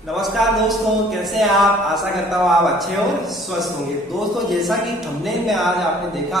नमस्कार दोस्तों, कैसे हैं आप। आशा करता हूँ आप अच्छे हो, स्वस्थ होंगे। दोस्तों, जैसा कि थंबनेल में आज आपने देखा,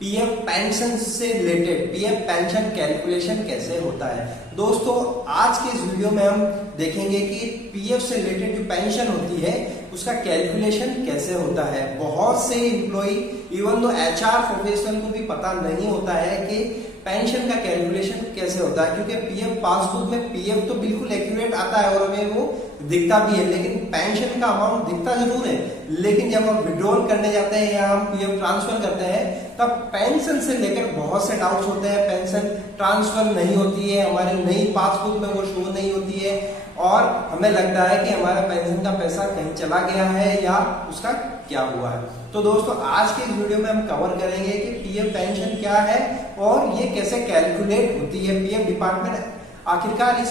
पीएफ पेंशन से रिलेटेड पीएफ पेंशन कैलकुलेशन कैसे होता है। दोस्तों, आज के इस वीडियो में हम देखेंगे कि पीएफ से रिलेटेड जो पेंशन होती है उसका कैलकुलेशन कैसे होता है। बहुत से employee, even though HR professional को भी पता नहीं होता है कि पेंशन का कैलकुलेशन कैसे होता है, क्योंकि पीएफ पासबुक में पीएफ तो बिल्कुल एक्यूरेट आता है और हमें वो दिखता भी है, लेकिन पेंशन का अमाउंट दिखता जरूर है। लेकिन जब हम विड्रॉल करने जाते हैं या हम पीएफ ट्रांसफर करते हैं, तब पेंशन से लेकर बहुत से डाउट्स होते हैं। पेंशन ट्रांसफर नहीं होती है, हमारी नई पासबुक में वो शो नहीं होती है और हमें लगता है कि हमारा पेंशन का पैसा कहीं चला गया है या उसका क्या हुआ है। तो दोस्तों, आज के इस वीडियो में हम कवर करेंगे कि पीएफ पेंशन क्या है और ये कैसे कैलकुलेट होती है। पीएफ डिपार्टमेंट आखिरकार इस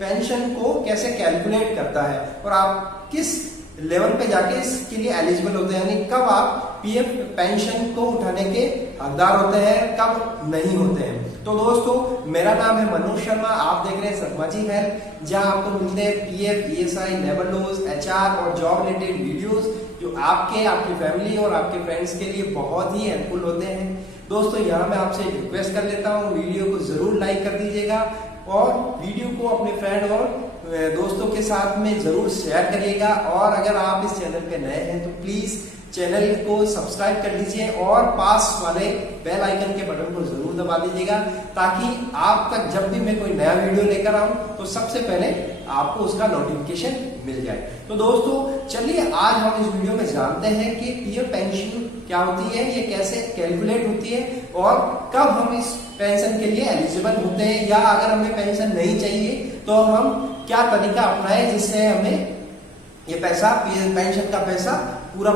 पेंशन को कैसे कैलकुलेट करता है और आप किस लेवल पे जाके इसके लिए एलिजिबल होते हैं, यानी कब आप पीएफ पेंशन को उठाने के हकदार होते हैं, कब नहीं होते हैं। तो दोस्तों, मेरा नाम है मनोज शर्मा, आप देख रहे हैं शर्माजी हेल्थ, जहां आपको मिलते हैं PF, ESI, labour laws, HR और जॉब रिलेटेड वीडियोस जो आपकी फैमिली और आपके फ्रेंड्स के लिए बहुत ही हेल्पफुल होते हैं। दोस्तों, यहाँ मैं आपसे रिक्वेस्ट कर लेता हूँ, वीडियो को जरूर लाइक कर दीजिएगा और वीडियो को अपने फ्रेंड और दोस्तों के साथ में जरूर शेयर करिएगा। और अगर आप इस चैनल पे नए हैं तो प्लीज चैनल को सब्सक्राइब कर लीजिए और पास वाले बेल आइकन के बटन को जरूर दबा दीजिएगा, ताकि आप तक जब भी मैं कोई नया वीडियो लेकर आऊं तो सबसे पहले आपको उसका नोटिफिकेशन मिल जाए। तो दोस्तों, चलिए आज हम इस वीडियो में जानते हैं कि पीएफ पेंशन क्या होती है, ये कैसे कैलकुलेट होती है और कब हम इस पेंशन के लिए एलिजिबल होते हैं, या अगर हमें पेंशन नहीं चाहिए तो हम क्या तरीका अपनाएं जिससे हमें ये पैसा, पेंशन का पैसा पूरा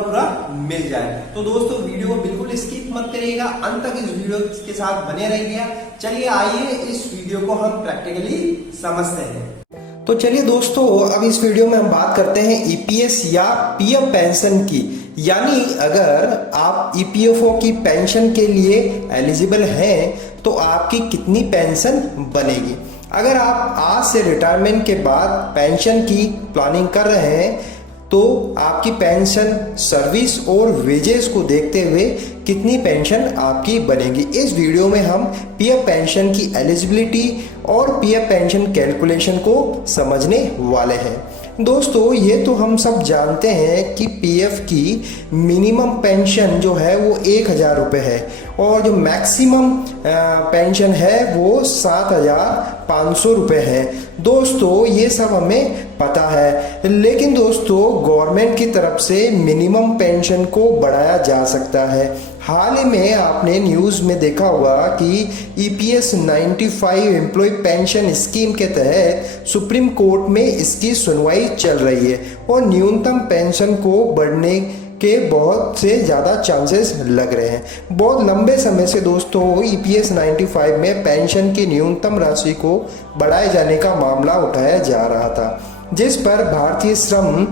मिल जाए। तो दोस्तों, वीडियो को बिल्कुल स्किप मत करिएगा, अंत तक इस वीडियो के साथ बने रहिएगा। चलिए आइए इस वीडियो को हम प्रैक्टिकली समझते हैं। तो चलिए दोस्तों, अब इस वीडियो में हम बात करते हैं ईपीएस या पीएफ पेंशन की, यानी अगर आप ईपीएफओ की पेंशन के लिए एलिजिबल हैं तो आपकी कितनी पेंशन बनेगी। अगर आप आज से रिटायरमेंट के बाद पेंशन की प्लानिंग कर रहे हैं तो आपकी पेंशन, सर्विस और वेजेस को देखते हुए कितनी पेंशन आपकी बनेगी। इस वीडियो में हम पीएफ पेंशन की एलिजिबिलिटी और पीएफ पेंशन कैलकुलेशन को समझने वाले हैं। दोस्तों, ये तो हम सब जानते हैं कि पीएफ की मिनिमम पेंशन जो है वो 1000 रुपये है और जो मैक्सिमम पेंशन है वो 7500 रुपये है। दोस्तों, ये सब हमें पता है, लेकिन दोस्तों गवर्नमेंट की तरफ से मिनिमम पेंशन को बढ़ाया जा सकता है। हाल ही में आपने न्यूज़ में देखा होगा कि ईपीएस 95 एम्प्लॉय पेंशन स्कीम के तहत सुप्रीम कोर्ट में इसकी सुनवाई चल रही है और न्यूनतम पेंशन को बढ़ने के बहुत से ज़्यादा चांसेस लग रहे हैं। बहुत लंबे समय से दोस्तों ईपीएस 95 में पेंशन की न्यूनतम राशि को बढ़ाए जाने का मामला उठाया जा रहा था, जिस पर भारतीय श्रम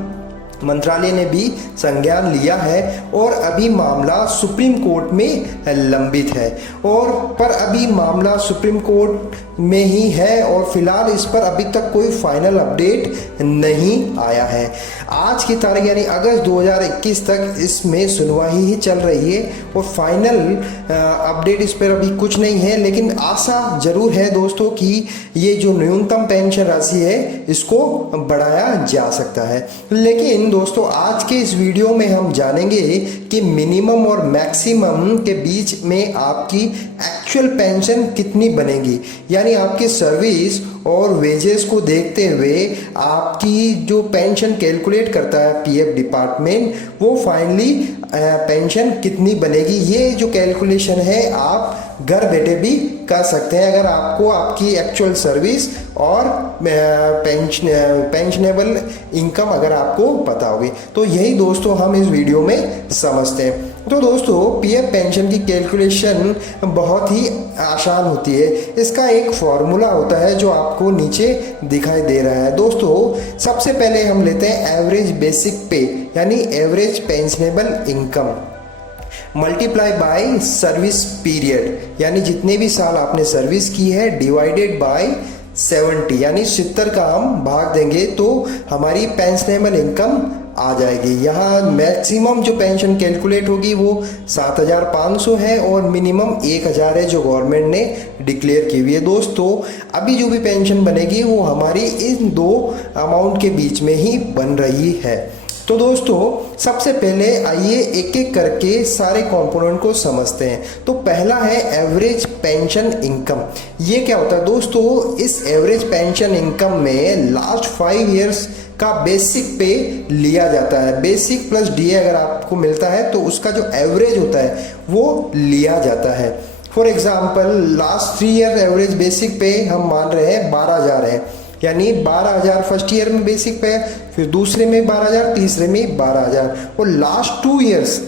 मंत्रालय ने भी संज्ञान लिया है और अभी मामला सुप्रीम कोर्ट में लंबित है पर अभी मामला सुप्रीम कोर्ट में ही है और फिलहाल इस पर अभी तक कोई फाइनल अपडेट नहीं आया है। आज की तारीख यानी अगस्त 2021 तक इसमें सुनवाई ही चल रही है और फाइनल अपडेट इस पर अभी कुछ नहीं है, लेकिन आशा जरूर है दोस्तों कि ये जो न्यूनतम पेंशन राशि है इसको बढ़ाया जा सकता है। लेकिन दोस्तों, आज के इस वीडियो में हम जानेंगे कि मिनिमम और मैक्सिमम के बीच में आपकी एक्चुअल पेंशन कितनी बनेगी, यानी आपकी सर्विस और वेजेस को देखते हुए आपकी जो पेंशन कैलकुलेट करता है पीएफ डिपार्टमेंट, वो फाइनली पेंशन कितनी बनेगी। ये जो कैलकुलेशन है आप घर बैठे भी कर सकते हैं अगर आपको आपकी एक्चुअल सर्विस और पेंशनेबल इनकम अगर आपको पता होगी। तो यही दोस्तों हम इस वीडियो में समझते हैं। तो दोस्तों, पीएफ पेंशन की कैलकुलेशन बहुत ही आसान होती है। इसका एक फॉर्मूला होता है जो आपको नीचे दिखाई दे रहा है। दोस्तों, सबसे पहले हम लेते हैं एवरेज बेसिक पे, यानी average pensionable income multiply by service period, यानी जितने भी साल आपने सर्विस की है डिवाइडेड बाय 70 यानी 70 का हम भाग देंगे तो हमारी पेंशनेबल इनकम आ जाएगी। यहाँ मैक्सिमम जो पेंशन कैलकुलेट होगी वो 7,500 है और मिनिमम 1,000 है जो गवर्नमेंट ने डिक्लेयर की हुई है। दोस्तों अभी जो भी पेंशन बनेगी वो हमारी इन दो अमाउंट के बीच में ही बन रही है। तो दोस्तों सबसे पहले आइए एक एक करके सारे कंपोनेंट को समझते हैं। तो पहला है एवरेज पेंशन इनकम। ये क्या होता है दोस्तों, इस एवरेज पेंशन इनकम में लास्ट 5 इयर्स का बेसिक पे लिया जाता है। बेसिक प्लस डीए अगर आपको मिलता है तो उसका जो एवरेज होता है वो लिया जाता है। For example last 3 year average basic पे हम मान रहे हैं 12,000 है, यानी 12,000 फर्स्ट ईयर में बेसिक पे, फिर दूसरे में 12,000, तीसरे में 12,000 और लास्ट 2 इयर्स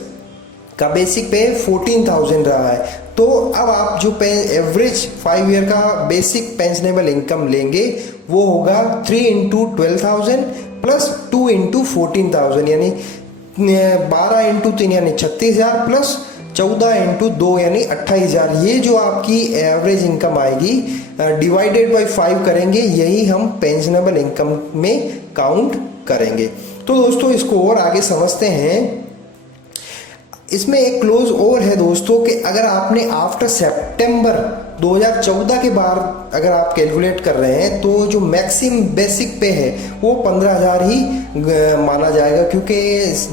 का बेसिक पे 14,000 रहा है। तो अब आप जो एवरेज 5 ईयर का बेसिक पेंशनेबल इनकम लेंगे वो होगा 3 इंटू 12,000 प्लस 2 इंटू 14,000 यानी 12 इंटू 3 यानी 36,000 प्लस 14 इंटू 2 यानी 28,000। ये जो आपकी एवरेज इनकम आएगी डिवाइडेड बाई 5 करेंगे, यही हम पेंशनेबल इनकम में काउंट करेंगे। तो दोस्तों इसको और आगे समझते हैं। इसमें एक क्लोज और है दोस्तों कि अगर आपने आफ्टर सितंबर 2014 के बाद अगर आप कैलकुलेट कर रहे हैं तो जो मैक्सिमम बेसिक पे है वो 15,000 ही माना जाएगा, क्योंकि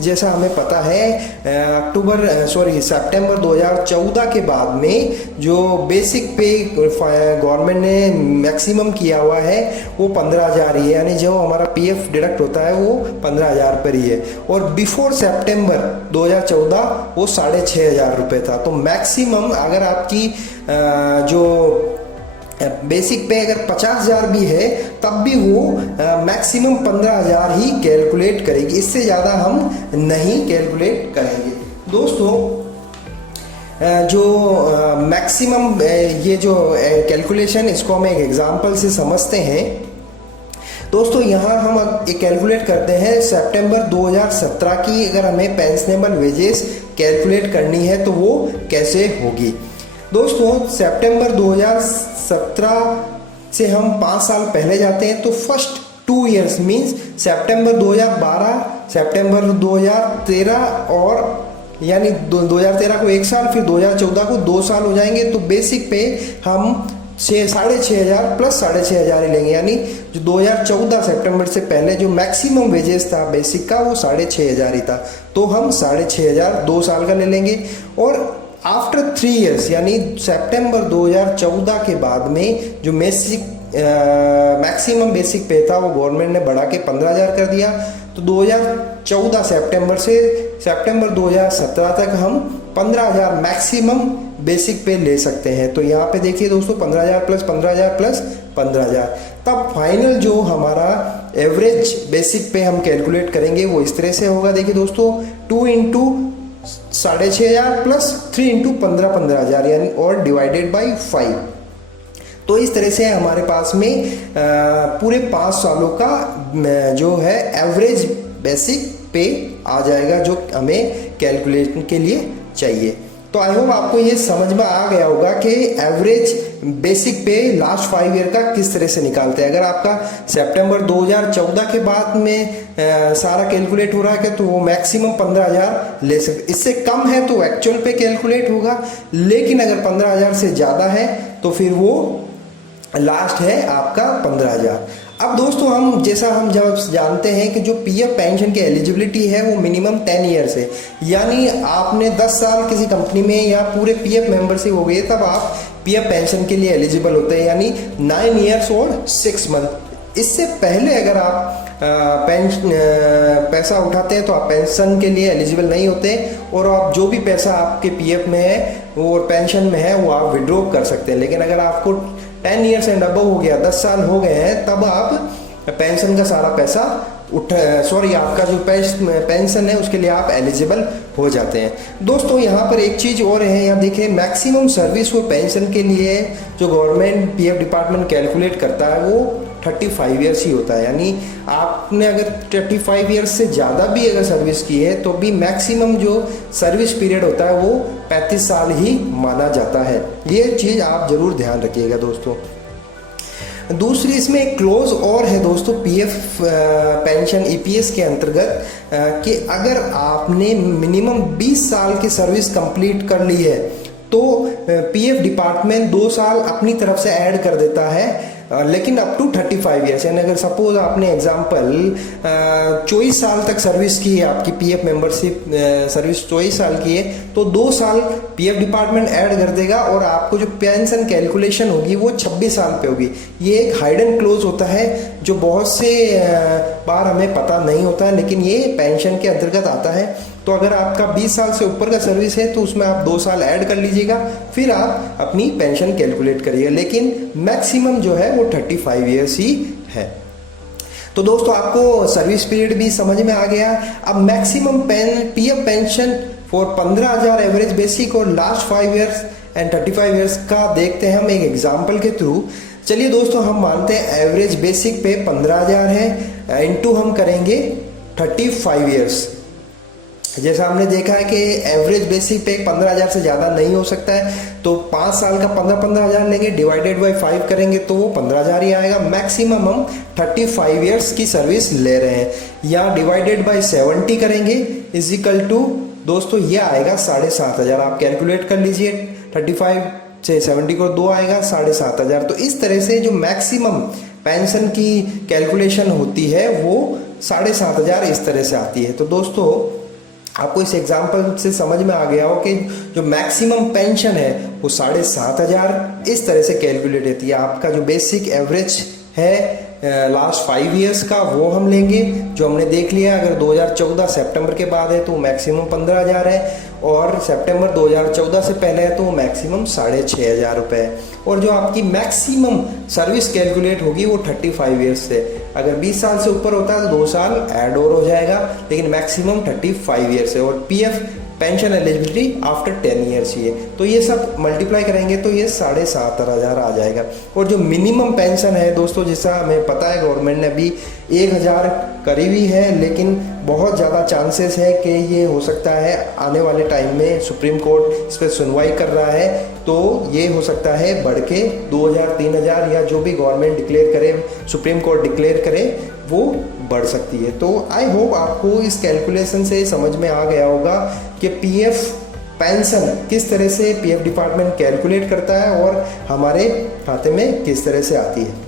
जैसा हमें पता है सितंबर 2014 के बाद में जो बेसिक पे गवर्नमेंट ने मैक्सिमम किया हुआ है वो 15,000 ही है, यानी जो हमारा पीएफ डिडक्ट होता है वो 15,000 पर ही है। और बिफोर सितंबर 2014 वो 6,500 रुपये था। तो मैक्सिमम अगर आपकी जो बेसिक पे अगर 50,000 भी है तब भी वो मैक्सिमम 15,000 ही कैलकुलेट करेगी, इससे ज़्यादा हम नहीं कैलकुलेट करेंगे। दोस्तों जो मैक्सिमम ये जो कैलकुलेशन इसको हम एक एग्जांपल से समझते हैं। दोस्तों यहाँ हम एक कैलकुलेट करते हैं सितंबर 2017 की अगर हमें पेंशनेबल वेजेस कैलकुलेट करनी है तो वो कैसे होगी। दोस्तों सितंबर 2017 से हम 5 साल पहले जाते हैं तो फर्स्ट 2 इयर्स मीन्स सितंबर 2012, सितंबर 2013 और यानी 2013 को 1 साल, फिर 2014 को 2 साल हो जाएंगे। तो बेसिक पे हम 6,500 प्लस 6,500 ही लेंगे, यानी जो 2014 सितंबर से पहले जो मैक्सिमम वेजेस था बेसिक का वो 6,500 ही था। तो हम 6,500 2 साल का ले लेंगे। और आफ्टर 3 इयर्स यानी सितंबर 2014 के बाद में जो मैक्सिमम बेसिक पे था वो गवर्नमेंट ने बढ़ा के 15,000 कर दिया। तो 2014 सितंबर से सितंबर 2017 तक हम 15,000 मैक्सिमम बेसिक पे ले सकते हैं। तो यहाँ पे देखिए दोस्तों 15,000 प्लस 15,000 प्लस 15,000, तब फाइनल जो हमारा एवरेज बेसिक पे हम कैलकुलेट करेंगे वो इस तरह से होगा। देखिए दोस्तों 2 इंटू 6,500 प्लस 3 इंटू 15,000 यानी और डिवाइडेड बाई 5। तो इस तरह से हमारे पास में पूरे 5 सालों का जो है एवरेज बेसिक पे आ जाएगा जो हमें कैलकुलेशन के लिए चाहिए। तो आई होप आपको ये समझ में आ गया होगा कि एवरेज बेसिक पे लास्ट 5 ईयर का किस तरह से निकालते हैं। अगर आपका सितंबर 2014 के बाद में सारा कैलकुलेट हो रहा है तो वो मैक्सिमम 15,000 ले सकते, इससे कम है तो एक्चुअल पे कैलकुलेट होगा, लेकिन अगर 15,000 से ज़्यादा है तो फिर वो लास्ट है आपका 15,000। अब दोस्तों हम जब जानते हैं कि जो पीएफ पेंशन की एलिजिबिलिटी है वो मिनिमम 10 ईयर्स है, यानी आपने 10 साल किसी कंपनी में या पूरे पीएफ मेंबरशिप हो गई तब आप पीएफ पेंशन के लिए एलिजिबल होते हैं, यानी 9 ईयर्स और 6 मंथ। इससे पहले अगर आप पैसा उठाते हैं तो आप पेंशन के लिए एलिजिबल नहीं होते और आप जो भी पैसा आपके पीएफ में है और पेंशन में है वो आप विड्रॉ कर सकते हैं। लेकिन अगर आपको 10 ईयर्स एंड अबव हो गया, 10 साल हो गए हैं, तब आप पेंशन का सारा पैसा आपका जो पेंशन है उसके लिए आप एलिजिबल हो जाते हैं। दोस्तों यहाँ पर एक चीज़ और है, यहाँ देखिए मैक्सिमम सर्विस फॉर पेंशन के लिए जो गवर्नमेंट पीएफ डिपार्टमेंट कैलकुलेट करता है वो 35 ईयर्स ही होता है, यानी आपने अगर 35 ईयर्स से ज़्यादा भी अगर सर्विस की है तो भी मैक्सिमम जो सर्विस पीरियड होता है वो 35 साल ही माना जाता है। ये चीज़ आप ज़रूर ध्यान रखिएगा दोस्तों। दूसरी इसमें एक क्लोज और है दोस्तों पीएफ पेंशन ईपीएस के अंतर्गत कि अगर आपने मिनिमम 20 साल की सर्विस कंप्लीट कर ली है तो पीएफ डिपार्टमेंट 2 साल अपनी तरफ से ऐड कर देता है, लेकिन अप टू 35 ईयर्स। यानी अगर सपोज आपने एग्जांपल 24 साल तक सर्विस की है, आपकी पीएफ मेंबरशिप सर्विस 24 साल की है, तो 2 साल पीएफ डिपार्टमेंट ऐड कर देगा और आपको जो पेंशन कैलकुलेशन होगी वो 26 साल पे होगी। ये एक हाइडन क्लोज होता है जो बहुत से बार हमें पता नहीं होता है, लेकिन ये पेंशन के अंतर्गत आता है। तो अगर आपका 20 साल से ऊपर का सर्विस है तो उसमें आप 2 साल ऐड कर लीजिएगा, फिर आप अपनी पेंशन कैलकुलेट करिएगा, लेकिन मैक्सिमम जो है वो 35 ईयर्स ही है। तो दोस्तों आपको सर्विस पीरियड भी समझ में आ गया। अब maximum PF pension for 15,000 average basic और लास्ट 5 ईयर्स एंड 35 ईयर्स का देखते हैं हम एक एग्जाम्पल के थ्रू। चलिए दोस्तों, हम मानते हैं एवरेज बेसिक पे 15,000 है, इंटू हम करेंगे 35 ईयर्स। जैसा हमने देखा है कि एवरेज बेसिक पे 15,000 से ज़्यादा नहीं हो सकता है, तो 5 साल का 15,000 लेंगे, डिवाइडेड बाई 5 करेंगे तो वो 15,000 ही आएगा। मैक्सिमम हम 35 ईयर्स की सर्विस ले रहे हैं, या डिवाइडेड बाई 70 करेंगे इज इक्वल टू दोस्तों ये आएगा 7,500। आप कैलकुलेट कर लीजिए, 35 से 70 को 2 आएगा 7,500। तो इस तरह से जो मैक्सिमम पेंशन की कैलकुलेशन होती है वो 7,500 इस तरह से आती है। तो दोस्तों आपको इस एग्जाम्पल से समझ में आ गया हो कि जो मैक्सिमम पेंशन है वो 7,500 इस तरह से कैलकुलेट होती है। आपका जो बेसिक एवरेज है लास्ट 5 ईयर्स का वो हम लेंगे, जो हमने देख लिया। अगर 2014 सितंबर के बाद है तो मैक्सिमम 15,000 है, और सितंबर 2014 से पहले है तो मैक्सिमम 6,500 रुपये है। और जो आपकी मैक्सिमम सर्विस कैलकुलेट होगी वो 35 ईयर्स से। अगर 20 साल से ऊपर होता है तो 2 साल ऐड और हो जाएगा, लेकिन मैक्सिमम 35 ईयर्स है। और PF pension eligibility after 10 years ही है। तो ये सब मल्टीप्लाई करेंगे तो ये 7,500 आ जाएगा। और जो मिनिमम पेंशन है दोस्तों, जैसा हमें पता है गवर्नमेंट ने अभी 1,000 करी हुई है, लेकिन बहुत ज़्यादा चांसेस है कि ये हो सकता है आने वाले टाइम में सुप्रीम कोर्ट इस पर सुनवाई कर रहा है, तो ये हो सकता है बढ़ के 2,000 3,000 या जो भी गवर्नमेंट डिक्लेयर करे, सुप्रीम कोर्ट डिक्लेयर करे, वो बढ़ सकती है। तो आई होप आपको इस कैलकुलेशन से समझ में आ गया होगा कि पीएफ पेंशन किस तरह से पीएफ डिपार्टमेंट कैलकुलेट करता है और हमारे खाते में किस तरह से आती है।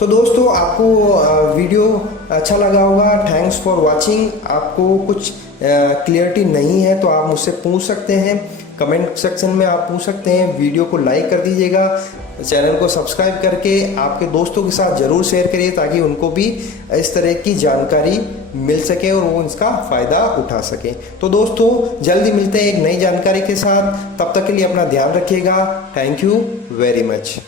तो दोस्तों आपको वीडियो अच्छा लगा होगा, थैंक्स फॉर वाचिंग। आपको कुछ क्लियरिटी नहीं है तो आप मुझसे पूछ सकते हैं, कमेंट सेक्शन में आप पूछ सकते हैं। वीडियो को लाइक कर दीजिएगा, चैनल को सब्सक्राइब करके आपके दोस्तों के साथ ज़रूर शेयर करिए ताकि उनको भी इस तरह की जानकारी मिल सके और वो इसका फ़ायदा उठा सकें। तो दोस्तों जल्दी मिलते हैं एक नई जानकारी के साथ, तब तक के लिए अपना ध्यान रखिएगा। Thank you very much.